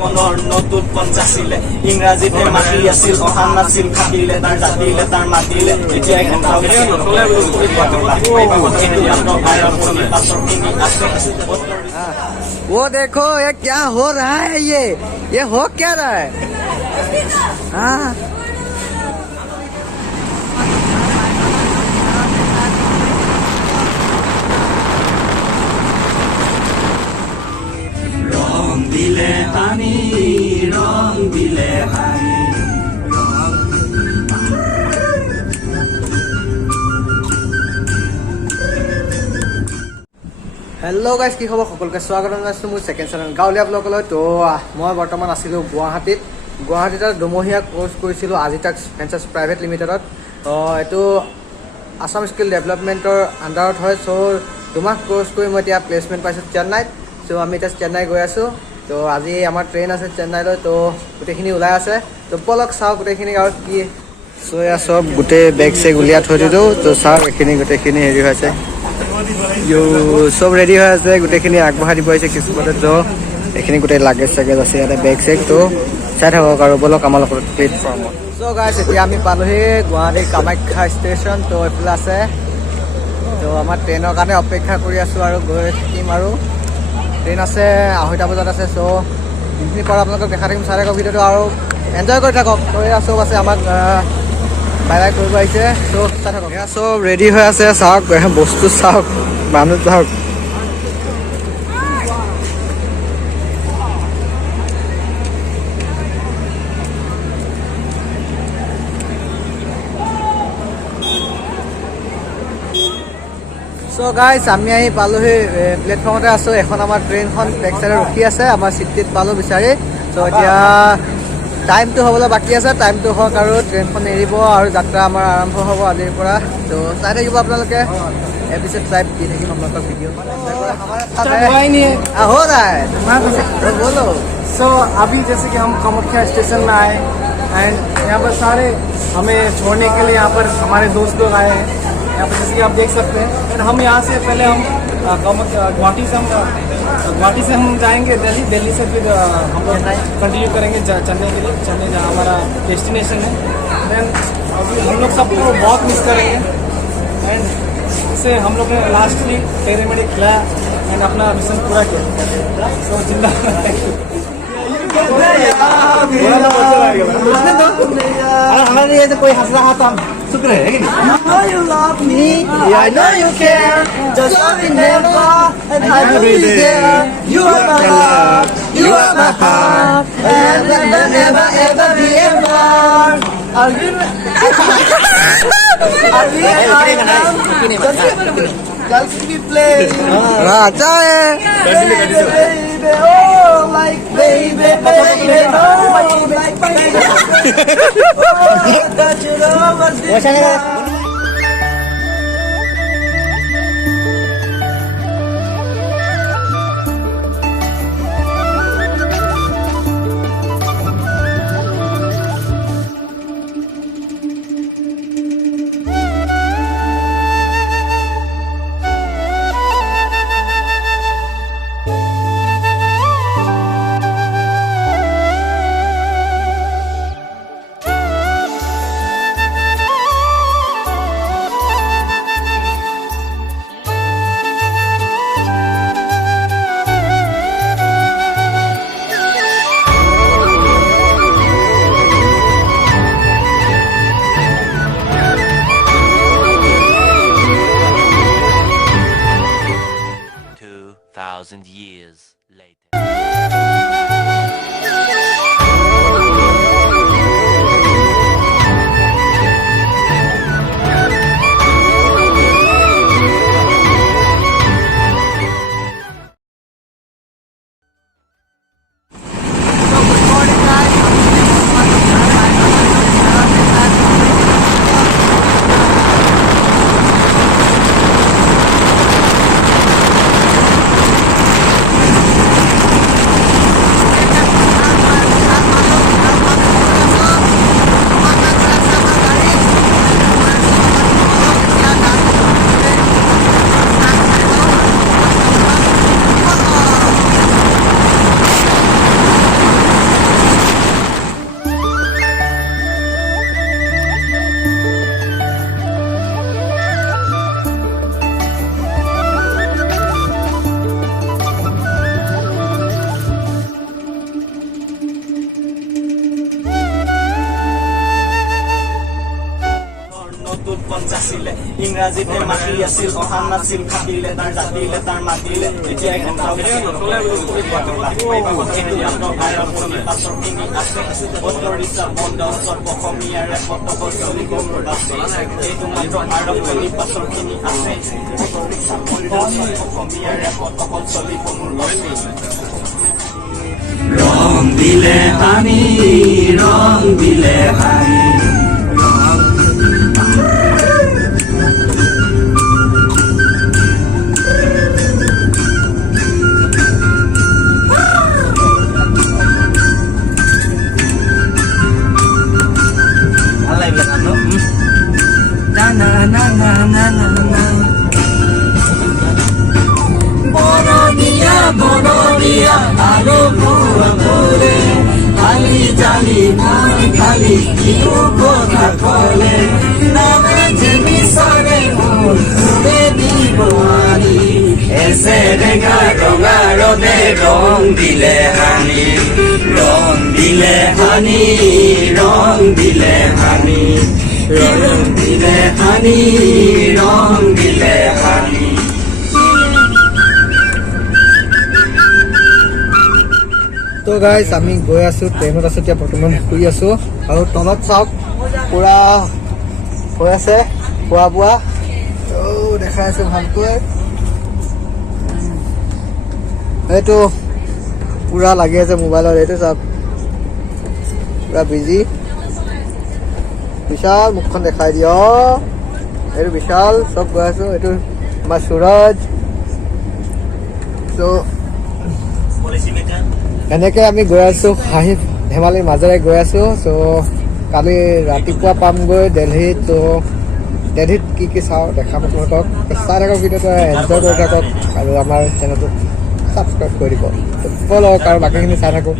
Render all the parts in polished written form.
মনৰ নতুন পঞ্চাছিলে ইংৰাজীতে মাতি আছিল অহা নাছিল খাটিলে তাৰ জাতিলে তাৰ মাতিলে এতিয়া वो देखो ये क्या हो रहा है, ये हो क्या रहा है। हाँ ৰং দিলে পানী ৰং দিলে পানী হেল্ল' গাইজ, কি খবৰ? সকলোকে স্বাগতম জনাইছোঁ মোৰ ছেকেণ্ড চেনেল গাঁৱলীয়া ব্লগলৈ। তো মই বৰ্তমান আছিলোঁ গুৱাহাটীত দুমহীয়া কোৰ্চ কৰিছিলোঁ আজিটাক ভেঞ্চাৰ্ছ প্ৰাইভেট লিমিটেডত। এইটো আছাম স্কিল ডেভেলপমেণ্টৰ আণ্ডাৰত হয়। চ' দুমাহ কোৰ্চ কৰি মই এতিয়া প্লেচমেণ্ট পাইছোঁ চেন্নাইত। চ' আমি এতিয়া চেন্নাই গৈ আছোঁ। তো আজি আমাৰ ট্ৰেইন আছে চেন্নাইলৈ। তো গোটেইখিনি ওলাই আছে। তো বলক চাওঁ গোটেইখিনি আৰু কি। চ' এয়া চব গোটেই বেগ চেগ উলিয়াই থৈ দিলোঁ। তো চাওক এইখিনি গোটেইখিনি হেৰি হৈ আছে, চব ৰেডি হৈ আছে, গোটেইখিনি আগবঢ়াই দিব আহিছে কিছুমানে। তো এইখিনি গোটেই লাগেজ চাগেজ আছে ইয়াতে, বেগ চেগ। তো চাই থাকক আৰু বলক আমাৰ লগত প্লেটফৰ্মত। চ' গাইছ, এতিয়া আমি পালোহি গুৱাহাটী কামাখ্যা ষ্টেচন। তো এইফালে আছে। তো আমাৰ ট্ৰেইনৰ কাৰণে অপেক্ষা কৰি আছোঁ আৰু গৈ থাকিম। আৰু ট্ৰেইন আছে 2:30 বজাত আছে। চ' যিখিনি পাৰোঁ আপোনালোকক দেখা থাকিম, চাই থাকক ভিডিঅ'টো আৰু এনজয় কৰি থাকক। তো এয়া চব আছে, আমাক বাই বাই কৰিব আহিছে। চ' চাই থাকক। এয়া চব ৰেডি হৈ আছে, চাওক বস্তু চাওক, মানুহ চাওক। চ' গাইছ, আমি আহি পালোহি প্লেটফৰ্মতে আছোঁ। এখন আমাৰ ট্ৰেইনখন বেক চাইডে ৰখি আছে, আমাৰ চিট পালোঁ বিচাৰি। চ' এতিয়া টাইমটো হ'বলৈ বাকী আছে, টাইমটো হওক আৰু ট্ৰেইনখন এৰিব আৰু যাত্ৰা আমাৰ আৰম্ভ হ'ব আজিৰ পৰা। ত' চাই থাকিব আপোনালোকে, এপিছড টাইপ দি থাকিম আপোনালোকক ভিডিঅ'। हो रहा है बोलो। सो अभी जैसे कि हम कामाख्या स्टेशन में आए एंड यहाँ पर सारे हमें छोड़ने के लिए यहाँ पर हमारे दोस्त लोग आए हैं यहाँ पर, जैसे कि आप देख सकते हैं। एंड हम यहाँ से पहले हम गुवाहाटी से हम जाएंगे दिल्ली से फिर हम लोग कंटिन्यू करेंगे चेन्नई के लिए, चेन्नई जहाँ हमारा डेस्टिनेशन है। देन हम लोग सबको बहुत मिस करेंगे। एंड इससे हम लोग ने लास्टली तेरे मेरे खिलाया एंड अपना मिशन पूरा किया। सो जिंदा हमारे ये कोई हंस रहा था, शुक्र है कि नहीं? I know you love me, I know you care, just love me never, and I will be there. You are my love, you are my heart, and will never ever be apart. I'll give just keep playing. अच्छा है। Baby, oh like baby, baby, oh like baby. Oh, that you love us. ইংৰাজীতে মাতি আছিল অহা নাছিল খাটিলে তাৰ জাতিলে তাৰ মাতিলে এতিয়া পাছৰ খিনি আছে অটৰিক্সা বন্ধ চব অসমীয়াৰে পটকল চলিব মোৰ বাছে এইটো মাত্ৰ আৰম্ভণি পাছৰ খিনি আছে অটৰিক্সা বন্ধ অসমীয়াৰে পটকল চলিব মোৰ বাছে ৰং দিলে হানি ৰং দিলে হানি বনৰীয়া আৰু ভুৱৰে খালি জানি মই খালি কিনো কথা ক'লে নামে যে বিচাৰে মোৰ দিব আনি এছে ৰেঙা ৰঙা ৰদে ৰং দিলে হানি ৰং দিলে হানি ৰং দিলে হানি ৰং দিলে হানি ৰং দিলে হানি তো গাইজ আমি গৈ আছোঁ ট্ৰেইনত আছোঁ এতিয়া বৰ্তমান শুই আছোঁ আৰু তলত চাওক পূৰা হৈ আছে খোৱা বোৱা দেখাই আছোঁ ভালকৈ এইটো পূৰা লাগি আছে মোবাইলত এইটো চাওক পূৰা বিজি বিশাল মুখখন দেখাই দিয় এইটো বিশাল চব গৈ আছোঁ এইটো আমাৰ সুৰজ ত' এনেকৈ আমি গৈ আছোঁ হাঁহি ধেমালিৰ মাজেৰে গৈ আছোঁ ত' কালি ৰাতিপুৱা পামগৈ দিল্লীত ত' দিল্লীত কি কি চাওঁ দেখাম আপোনালোকক চাই থাকক ভিডিঅ'টো এনজয় কৰি থাকক আৰু আমাৰ চেনেলটো ছাবস্ক্ৰাইব কৰি দিব ব'লক আৰু বাকীখিনি চাই থাকক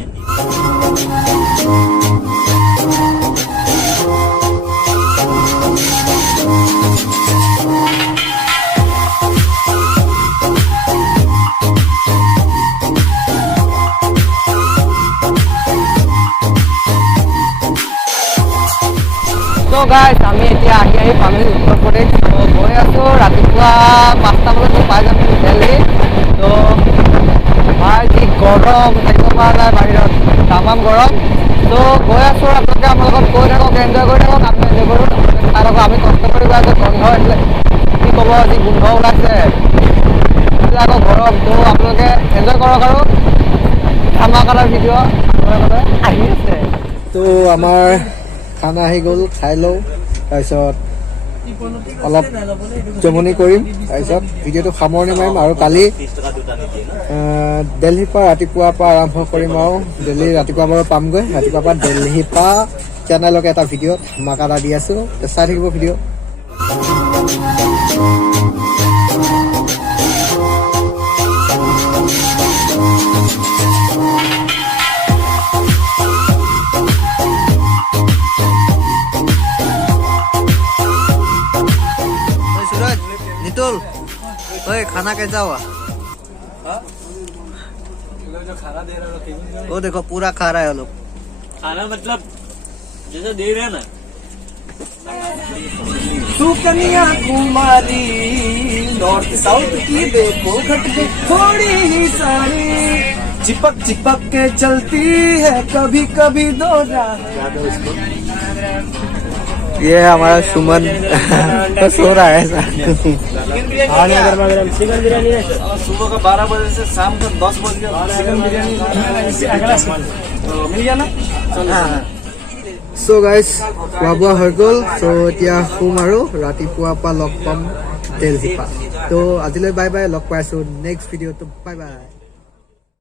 তো গাইজ আমি এতিয়া আহি পালোঁ উত্তৰ প্ৰদেশ গৈ আছোঁ ৰাতিপুৱা 5টা বজাত পাই যাম দিল্লী তো ভাই যি গৰম থাকিব পৰা নাই বাহিৰত তামাম গৰম তো গৈ আছোঁ আপোনালোকে আমাৰ লগত গৈ থাকক এনজয় কৰি থাকক আমি এনজয় কৰোঁ চাই থাকক আমি কষ্ট কৰি গৈ আছোঁ গন্ধ আছিলে কি ক'ব যি গোন্ধ ওলাইছে আকৌ গৰম তো আপোনালোকে এনজয় কৰক আৰু ধামাকাৰ ভিডিঅ' আপোনালোকে আহি আছে তো আমাৰ খানা আহি গ'ল খাই লওঁ তাৰপিছত অলপ জমনি কৰিম তাৰপিছত ভিডিঅ'টো সামৰণি মাৰিম আৰু কালি দিল্লীৰ পৰা ৰাতিপুৱাৰ পৰা আৰম্ভ কৰিম আৰু দিল্লী ৰাতিপুৱা বাৰু পামগৈ ৰাতিপুৱাৰ পৰা দিল্লীৰ পৰা চেন্নাইলৈকে এটা ভিডিঅ'ত ধামাকা এটা দি আছোঁ চাই থাকিব ভিডিঅ' नितुल ओए खाना कैसा हुआ जो खाना दे रहा है वो देखो पूरा खा रहा है लोग खाना मतलब जैसे दे रहे हैं ना सुकन्या कुमारी नॉर्थ साउथ की देखो घटके थोड़ी ही सारी चिपक चिपक के चलती है कभी कभी दो ये हमारा सुमन तो सो रहा है चिकन बिरयानी है सुबह का 12 बजे से शाम को 10 बजे चिकन बिरयानी मिल गया ना सो गाइज খোৱা বোৱা হৈ গ'ল চ' এতিয়া শুম আৰু ৰাতিপুৱাৰ পৰা লগ পাম দিল্লীৰ পৰা ত' আজিলৈ বাই বাই লগ পাই আছোঁ নেক্সট ভিডিঅ'টো বাই বাই